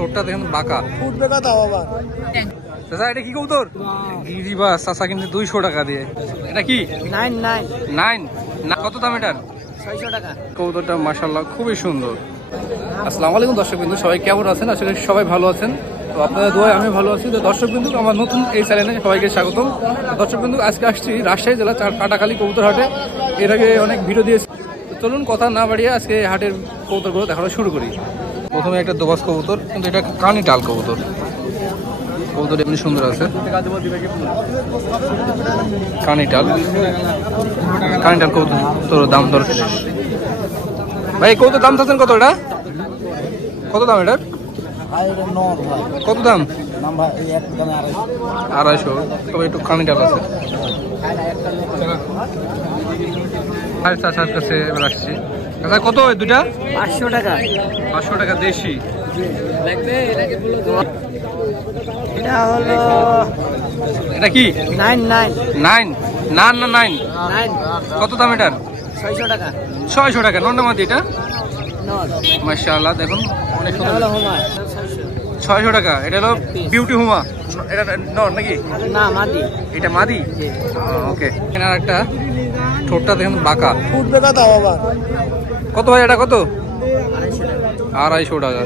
ঠোঁটটা দেখেন বাঁকা। ফুটবে কথা বাবা। চাচা এটা কি কবুতর? গিরিবাস চাচা কিন্তু 200 টাকা দিয়ে। এটা কি? 9 না, কত দাম এটার? 600 টাকা। কবুতরটা মাশাআল্লাহ খুবই সুন্দর। আসসালামু আলাইকুম দর্শকবৃন্দু, সবাই কেমন আছেন? আসলে সবাই ভালো আছেন। তো আপনাদের দোয়ায় আমি ভালো আছি। তো দর্শকবৃন্দু, আমার নতুন এই চ্যানেলে সবাইকে স্বাগতম। দর্শকবৃন্দু, আজকে আসছি রাজশাহী জেলা কাটাখালী কবুতর হাটে। এর আগে অনেক ভিডিও দিয়েছি। চলুন কথা না বাড়িয়ে আজকে হাটের কবুতরগুলো দেখানো শুরু করি। প্রথমে একটা দোবাস কবুতর, কিন্তু এটা কানি টাল কবুতর। কবুতর এমনি সুন্দর আছে, কানিটাল কবুতর। তোর দাম দর ভাই, কবুতর দাম চাচ্ছেন কত? এটা কত দাম? এটার কত দাম? 250। তবে একটু কানিটাল আছে। চাচার কাছে এবার আসছি। আচ্ছা কত দুইটা? 500 টাকা। 500 টাকা দেশি। এটা হলো এটা কি? 9 9 কত দাম এটার? 600 টাকা। 600 টাকা। নন্দামাদি এটা নর। মাশাআল্লাহ, দেখুন অনেক এটা সুন্দর। হলো হোমা 600 টাকা। এটা হলো বিউটি হুমা। এটা নর নাকি? না, মাদি। এটা মাদি। ওকে। এখানে আর একটা ঠোঁটটা দেখেন বাঁকা। ফুটবে কথা বাবা। কত ভাই এটা? কত? 250 250 টাকা। টাকা।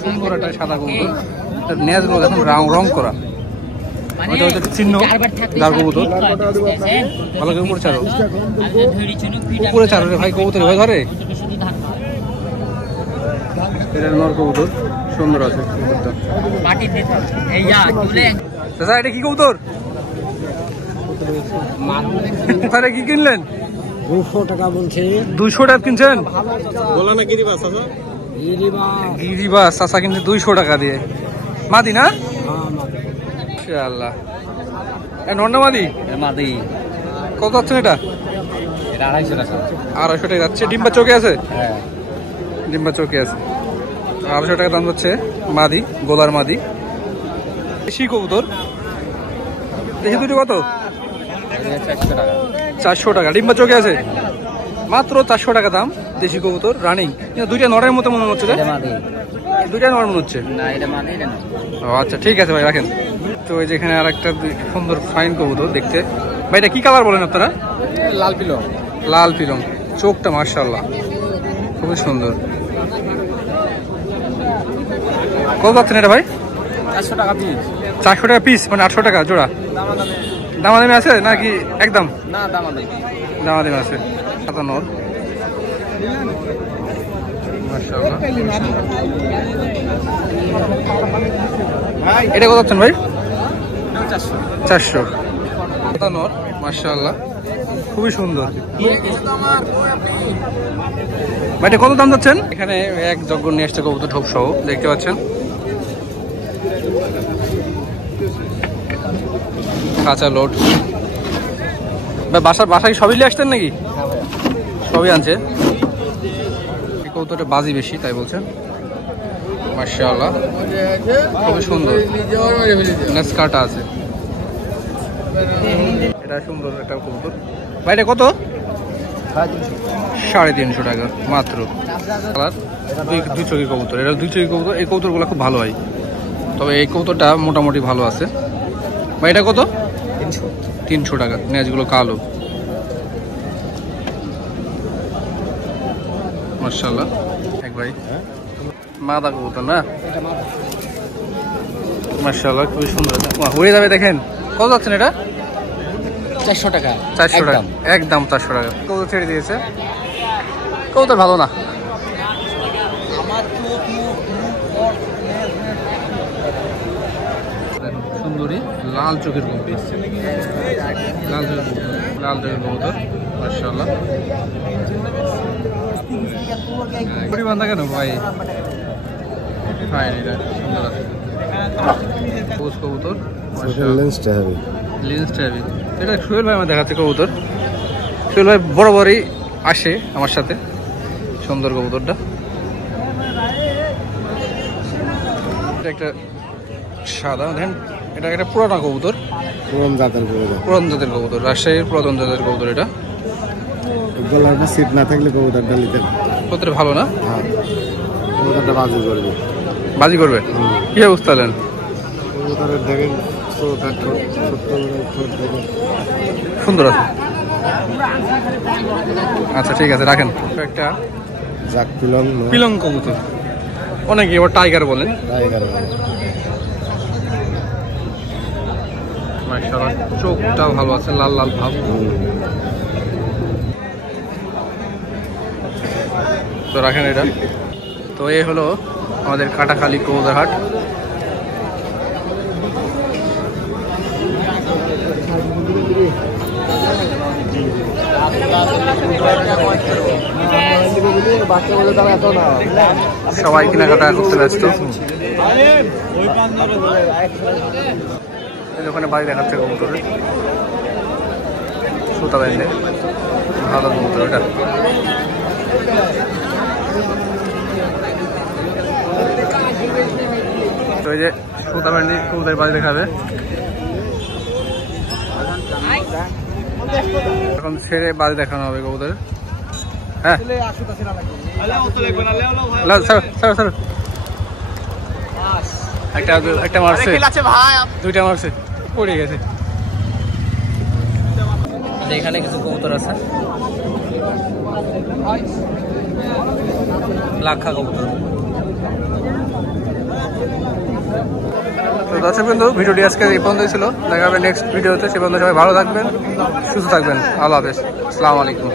সুন্দর একটা সাদা কবুতর। নেজগুলো দেখুন রং করা। ওইটা হচ্ছে চিহ্ন যার কবুতর। ভালো করে উপরে ছাড়ো, উপরে ছাড়ো রে ভাই, কবুতর ভাই ধরে। এটা নর কবুতর, সুন্দর আছে কবুতরটা। চাচা এটা কি কবুতর? তাহলে কি কিনলেন? 200 টাকা বলছে। 200 টাকা কিনছেন? বলা না গিরিবাস চাচা। গিরিবাস চাচা কিন্তু 200 টাকা দিয়ে। মাদি না? মাশাআল্লাহ। নন্না মাদি? মাদি। কত যাচ্ছেন এটা? এটা 250 টাকা। 250 টাকা যাচ্ছে। ডিম্বা চোখে আছে? হ্যাঁ, ডিম্বা চোখে আছে। 250 টাকা দাম হচ্ছে মাদি, গোলার মাদি। দেশি কবুতর। দেশি দুটো কত? 400 টাকা। 400 টাকা। ডিম্বা চোখে আছে মাত্র 400 টাকা দাম। দেশি কবুতর রানিং। দুইটা নরের মতো মনে হচ্ছে। এটা মাদি। দুইটা নর মনে হচ্ছে। না, এটা মাদি, এটা না। ও আচ্ছা, ঠিক আছে ভাই, রাখেন। তো এই যেখানে আর একটা সুন্দর ফাইন কবুতর দেখতে। ভাই এটা কি কালার বলেন আপনারা? লাল পিলো। লাল পিলং। চোখটা মাশাআল্লাহ খুবই সুন্দর। কত পাচ্ছেন এটা ভাই? 400 টাকা পিস। 400 টাকা পিস, মানে 800 টাকা জোড়া। দামাদামি আছে নাকি একদম? না, দামাদামি। দামাদামি আছে। সাদা নর মাশাআল্লাহ। এটা কত পাচ্ছেন ভাই? 400। সাদা নর মাশাআল্লাহ খুবই সুন্দর। ভাই এটা কত দাম যাচ্ছেন? এখানে এক যজ্ঞ নিয়ে আসছে কবুতর ঠোপ সহ, দেখতে পাচ্ছেন। কাঁচা লোড। ভাই বাসায় সবই নিয়ে আসতেন নাকি? সবই আনছে। কবুতরটা বাজি বেশি তাই বলছেন। মাশাআল্লাহ খুবই সুন্দর। নেসকাটা আছে। এটা সুন্দর একটা কবুতর। ভাই এটা কত? 350 টাকা মাত্র। দুই চোখের কবুতর। এটা দুই চোখের কবুতর। এই কবুতরগুলো খুব ভালো হয়, তবে এই কবুতরটা মোটামুটি ভালো আছে। ভাই এটা কত? 300 টাকা। নেজগুলো কালো মাশাআল্লাহ। এক ভাই মাদা কবুতর না? মাশাআল্লাহ খুবই সুন্দর। হয়ে যাবে। দেখেন কত যাচ্ছেন এটা? 400 টাকা। 400 টাকা একদম। 400 টাকা। কবুতর ছেড়ে দিয়েছে। কবুতর ভালো না। সুন্দরী লাল চোখের কবুতর। লাল চোখের কবুতর মাশাআল্লাহ। বান্ধা কেন ভাই? এটা সুন্দর আছে। কবুতর লেন্সটা হেভি। এটা সোহেল ভাই আমার দেখাচ্ছে কবুতর। সোহেল ভাই বরাবরই আসে আমার সাথে। সুন্দর কবুতরটা। এটা একটা সাদা। দেখেন এটা একটা পুরানা কবুতর, পুরান জাতের কবুতর, রাজশাহীর পুরাতন জাতের কবুতর। এটা গলাটা সিট না থাকলে কবুতরটা নিতে কবুতর ভালো না? হ্যাঁ, কবুতরটা বাজি করবে। বাজি করবে কি অবস্থা নেন? সুন্দর আছে। আচ্ছা ঠিক আছে রাখেন। একটা পিলং কবুতর, অনেকে এবার টাইগার বলেন। মাশাআল্লাহ, চোখটা ভালো আছে, লাল লাল ভাব। তো রাখেন এটা। তো এই হলো আমাদের কাটাখালী কবুতর হাট। সবাই কেনাকাটা করতে ব্যস্ত। ওখানে বাড়ি দেখাচ্ছে কবুতরে, সুতা বাইন্দে ভালো কবুতর ওটা। তো এই যে সুতা বাইন্দি কবুতরের বাড়ি দেখাবে। এখন ছেড়ে বাড়ি দেখানো হবে কবুতরের। হ্যাঁ একটা মারছে, দুইটা মারছে, পড়ে গেছে। এখানে কিছু কবুতর আছে, লাখা কবুতর। তো দর্শক বিন্দু, ভিডিওটি আজকে এই পর্যন্তই ছিল। দেখা হবে নেক্সট ভিডিওতে। সে পর্যন্ত সবাই ভালো থাকবেন, সুস্থ থাকবেন। আল্লাহ হাফেজ, আসসালামু আলাইকুম।